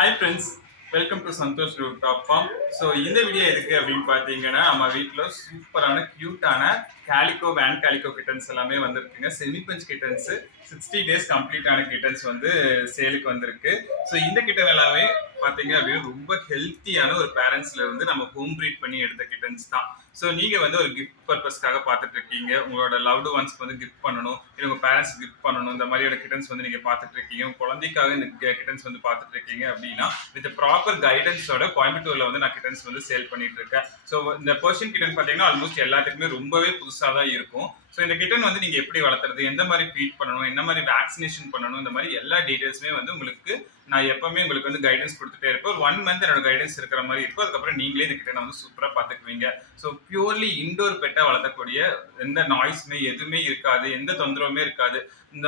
Hi friends, welcome to Santosh Rooftop Farm. So இந்த video எதுக்கு அப்படின்னு பார்த்தீங்கன்னா நம்ம வீட்டில் சூப்பரான க்யூட்டான கேலிகோ வேன் கேலிகோ கிட்டன்ஸ் எல்லாமே வந்திருக்குங்க. Semi punch kittens 60 days complete ஆன கிட்டன்ஸ் வந்து சேலுக்கு வந்திருக்கு. ஸோ இந்த கிட்டன் எல்லாமே பார்த்தீங்க அப்படின்னா ரொம்ப ஹெல்த்தியான ஒரு பேரண்ட்ஸ்ல இருந்து நம்ம ஹோம் ப்ரீட் பண்ணி எடுத்த கிட்டன்ஸ் தான். ஸோ நீங்க வந்து ஒரு கிஃப்ட் பர்பஸ்க்காக பார்த்துட்டு இருக்கீங்க, உங்களோட லவ்டு ஒன்ஸ்க்கு வந்து கிஃப்ட் பண்ணணும், இல்லை உங்க பேரண்ட்ஸ் கிஃப்ட் பண்ணணும், இந்த மாதிரியான கிட்டன்ஸ் வந்து நீங்க பார்த்துட்டு இருக்கீங்க, உங்க குழந்தைக்காக இந்த கிட்டன்ஸ் வந்து பார்த்துட்டு இருக்கீங்க அப்படின்னா வித் ப்ராப்பர் கைடன்ஸோட கோயம்புத்தூர்ல வந்து நான் கிட்டன்ஸ் வந்து சேல் பண்ணிட்டு இருக்கேன். ஸோ இந்த பர்ஷியன் கிட்டன் பார்த்தீங்கன்னா ஆல்மோஸ்ட் எல்லாத்துக்குமே ரொம்பவே புதுசாக தான் இருக்கும். ஸோ இந்த கிட்டன் வந்து நீங்க எப்படி வளர்த்துறது, எந்த மாதிரி ஃபீட் பண்ணணும், என்ன மாதிரி வேக்சினேஷன் பண்ணணும், இந்த மாதிரி எல்லா டீடைல்ஸுமே வந்து உங்களுக்கு நான் எப்பவுமே உங்களுக்கு வந்து கைடன்ஸ் கொடுத்துட்டே இருப்பேன். ஒரு 1 மந்த் என்னோட கைடன்ஸ் இருக்கிற மாதிரி இருக்கும். அதுக்கப்புறம் நீங்களே இந்த கிட்டனை வந்து சூப்பராக பார்த்துக்குவீங்க. ஸோ பியூர்லி இண்டோர் பெட்டா வளர்த்தக்கூடிய எந்த நாய்ஸ்மே எதுவுமே இருக்காது, எந்த தொந்தரவுமே இருக்காது.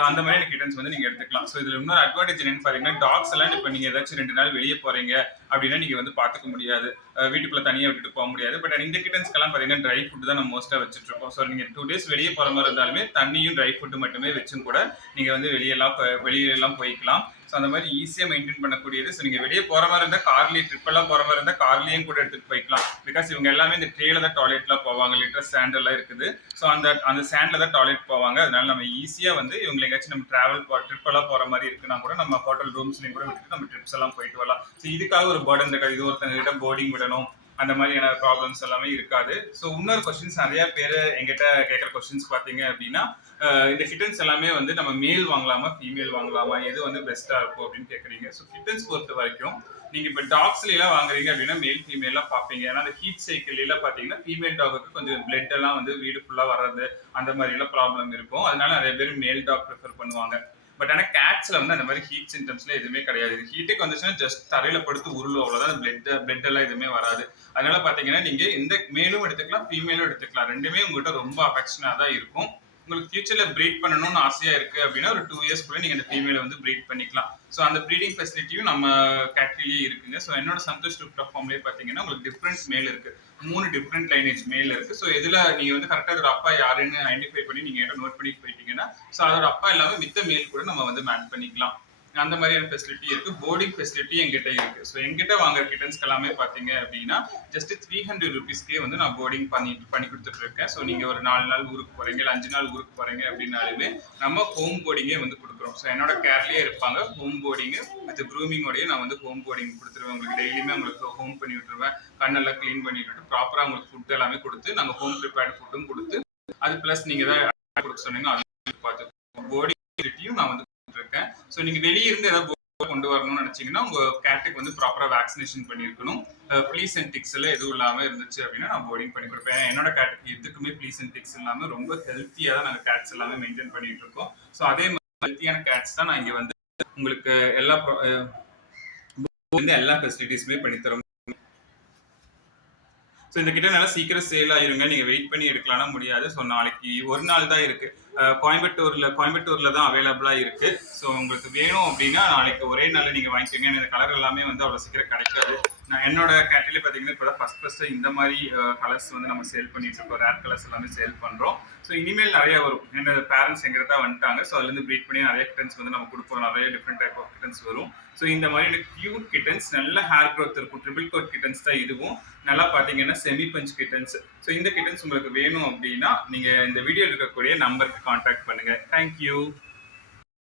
அந்த மாதிரி கிட்டன்ஸ் வந்து நீங்க எடுத்துக்கலாம். ஸோ இதுல இன்னொரு அட்வான்டேஜ் என்னன்னு பாத்தீங்கன்னா, டாக்ஸ் எல்லாம் இப்ப நீங்க ஏதாச்சும் 2 நாள் வெளியே போறீங்க அப்படின்னா நீங்க வந்து பாத்துக்க முடியாது, வீட்டுக்குள்ள தனியா விட்டுட்டு போக முடியாது. பட் இந்த கிட்டன்ஸ்க்கெல்லாம் பாத்தீங்கன்னா ட்ரை ஃபுட் தான் நம்ம மோஸ்டா வச்சுட்டு இருக்கோம். ஸோ நீங்க 2 டேஸ் வெளியே போற மாதிரி இருந்தாலுமே தண்ணியும் ட்ரை ஃபுட் மட்டுமே வச்சும் கூட நீங்க வந்து வெளியெல்லாம் போய்க்கலாம். ஸோ அந்த மாதிரி ஈஸியாக மெயின்டைன் பண்ணக்கூடியது. ஸோ நீங்கள் வெளியே போகிற மாதிரி இருந்தால் கார்லேயே ட்ரிப்பெல்லாம் போகிற மாதிரி இருந்தால் கார்லேயும் கூட எடுத்துகிட்டு போய்க்கலாம். பிகாஸ் இவங்க எல்லாமே இந்த ட்ரேல தான் டாய்லெட்லாம் போவாங்க, லிட்டர் சாண்டெல்லாம் இருக்குது. ஸோ அந்த சாண்டில் தான் டாய்லெட் போவாங்க. அதனால நம்ம ஈஸியாக வந்து இவங்களை எங்கேயாச்சும் நம்ம ட்ரிப்பெல்லாம் போகிற மாதிரி இருக்குன்னா கூட நம்ம ஹோட்டல் ரூம்ஸ்லையும் கூட விட்டுட்டு நம்ம ட்ரிப்ஸ் எல்லாம் போயிட்டு வரலாம். ஸோ இதுக்காக ஒரு பேர்டன் இருக்காது, இது ஒருத்தங்க கிட்ட போர்டிங் விடணும் அந்த மாதிரியான ப்ராப்ளம்ஸ் எல்லாமே இருக்காது. ஸோ இன்னொரு கொஸ்டின்ஸ் நிறைய பேர் எங்கிட்ட கேட்குற கொஸ்டின்ஸ் பார்த்தீங்க அப்படின்னா, இந்த கிட்டன்ஸ் எல்லாமே வந்து நம்ம மேல் வாங்கலாமா ஃபீமேல் வாங்கலாமா, எது வந்து பெஸ்ட்டாக இருக்கும் அப்படின்னு கேட்குறீங்க. ஸோ கிட்டன்ஸ் பொறுத்த வரைக்கும் நீங்கள் இப்போ டாக்ஸ்லாம் வாங்குறீங்க அப்படின்னா மேல் ஃபீமேலாம் பார்ப்பீங்க. ஏன்னா அந்த ஹீட் சைக்கிள்லாம் பார்த்தீங்கன்னா ஃபீமேல் டாகுக்கு கொஞ்சம் பிளட் எல்லாம் வந்து வீடு ஃபுல்லாக வர்றது அந்த மாதிரிலாம் ப்ராப்ளம் இருக்கும். அதனால நிறைய பேர் மேல் டாக் ப்ரிஃபர் பண்ணுவாங்க. பட் ஆனால் கேட்ஸ்ல வந்து அந்த மாதிரி ஹீட் சிம்டம்ஸ்ல எதுவுமே கிடையாது. ஹீட்டுக்கு வந்துச்சுன்னா ஜஸ்ட் தரையில படுத்து உருளும், அவ்வளோதான். பிளட் எல்லாம் எதுவுமே வராது. அதனால பாத்தீங்கன்னா நீங்க இந்த மேலும் எடுத்துக்கலாம் ஃபீமேலும் எடுத்துக்கலாம். ரெண்டுமே உங்ககிட்ட ரொம்ப அஃபெக்ஷனா தான் இருக்கும். உங்களுக்கு ஃபியூச்சர்ல ப்ரீட் பண்ணணும்னு ஆசையா இருக்கு அப்படின்னா ஒரு 2 இயர்ஸ்க்குள்ள நீங்க இந்த ஃபீமேல வந்து ப்ரீட் பண்ணிக்கலாம். ஸோ அந்த ப்ரீடிங் ஃபெசிலிட்டியும் நம்ம கேட்டரிலேயே இருக்குங்க. ஸோ என்னோட சந்தோஷ் ரூஃப்டாப் ஃபார்ம்லேயே பார்த்தீங்கன்னா உங்களுக்கு டிஃப்ரெண்ட் மேல் இருக்கு, 3 டிஃப்ரெண்ட் லைனேஜ் மேல் இருக்கு. ஸோ இதுல நீங்க வந்து கரெக்டாக அதோட அப்பா யாருன்னு ஐடென்டிஃபை பண்ணி நீங்க நோட் பண்ணி போயிட்டீங்கன்னா ஸோ அதோட அப்பா எல்லாமே வித்த மேல் கூட நம்ம வந்து மேட்ச் பண்ணிக்கலாம். அந்த மாதிரியான ஃபெசிலிட்டி இருக்கு. போர்டிங் ஃபெசிலிட்டி எங்கிட்ட இருக்கு. ஸோ எங்கிட்ட வாங்குற கிட்டன்ஸ்க்கு எல்லாமே பாத்தீங்க அப்படின்னா ஜஸ்ட் 300 ருபீஸ்க்கே வந்து நான் போர்டிங் பண்ணி கொடுத்துட்டு இருக்கேன். ஸோ நீங்க ஒரு 4 நாள் ஊருக்கு போறீங்க, இல்லை 5 நாள் ஊருக்கு போறீங்க அப்படின்னாலுமே நம்ம ஹோம் போர்டிங்கே வந்து கொடுக்குறோம். ஸோ என்னோட கேர்லயே இருப்பாங்க. ஹோம் போர்டிங் வித் க்ரூமிங்கோடய நான் வந்து ஹோம் போர்டிங் கொடுத்துருவேன். உங்களுக்கு டெய்லியுமே உங்களுக்கு ஹோம் பண்ணி விட்டுருவேன். கண்ணெல்லாம் கிளீன் பண்ணி விட்டு ப்ராப்பரா உங்களுக்கு ஃபுட் எல்லாமே கொடுத்து நாங்கள் ஹோம் ப்ரிப்பேர்ட் ஃபுட்டும் கொடுத்து அது பிளஸ் நீங்க தான் கொடுக்க சொன்னீங்க அது பார்த்து போர்டிங் ஃபெசிலிட்டியும் நான் வந்து இருக்கேன். ஸோ நீங்க வெளியே இருந்து ஏதாவது கொண்டு வரணும்னு நினைச்சீங்கன்னா உங்க கேட்டுக்கு வந்து ப்ராப்பரா வேக்சினேஷன் பண்ணிருக்கணும். ப்ளீஸ் அண்ட் டிக்ஸ் எல்லாம் எதுவும் இல்லாம இருந்துச்சு அப்படின்னா நான் போர்டிங் பண்ணி கொடுப்பேன். என்னோட கேட்டுக்கு எதுக்குமே ப்ளீஸ் அண்ட் டிக்ஸ் இல்லாம ரொம்ப ஹெல்த்தியா தான் நாங்கள் கேட்ஸ் எல்லாமே மெயின்டைன் பண்ணிட்டு இருக்கோம். ஸோ அதே மாதிரி ஹெல்த்தியான கேட்ஸ் தான் நான் இங்க வந்து உங்களுக்கு எல்லா ஃபெசிலிட்டிஸுமே பண்ணி ஸோ இந்த கிட்ட நல்லா சீக்கிரம் சேல் ஆயிருங்க. நீங்க வெயிட் பண்ணி எடுக்கலாம்னா முடியாது. ஸோ நாளைக்கு ஒரு நாள் தான் இருக்கு. கோயம்புத்தூர்ல தான் அவைலபிளா இருக்கு. ஸோ உங்களுக்கு வேணும் அப்படின்னா நாளைக்கு ஒரே நாள் நீங்க வாங்கிக்கோங்க. இந்த கலர் எல்லாமே வந்து அவ்வளவு சீக்கிரம் கிடைக்காது. நான் என்னோட கேட்டரியில பாத்தீங்கன்னா இப்போ ஃபர்ஸ்ட் இந்த மாதிரி கலர்ஸ் வந்து நம்ம சேல் பண்ணிட்டு இருக்கோம். ரேர் கலர்ஸ் எல்லாமே சேல் பண்றோம். ஸோ இனிமேல் நிறைய வரும். என்னோட பேரண்ட்ஸ் எங்கிட்ட வந்துட்டாங்க. ஸோ அதுல இருந்து ப்ரீட் பண்ணி நிறைய கிட்டன்ஸ் வந்து நம்ம கொடுப்போம். நிறைய டிஃப்ரெண்ட் டைப் ஆஃப் கிட்டன்ஸ் வரும். ஸோ இந்த மாதிரி கியூட் கிட்டன்ஸ், நல்ல ஹேர் க்ரோத் இருக்கும். ட்ரிபிள் கோட் கிட்டன்ஸ் தான் இதுவும். நல்லா பாத்தீங்கன்னா செமி பஞ்ச் கிட்டன்ஸ். ஸோ இந்த கிட்டன்ஸ் உங்களுக்கு வேணும் அப்படின்னா நீங்க இந்த வீடியோ இருக்கக்கூடிய நம்பருக்கு கான்டாக்ட் பண்ணுங்க. தேங்க்யூ.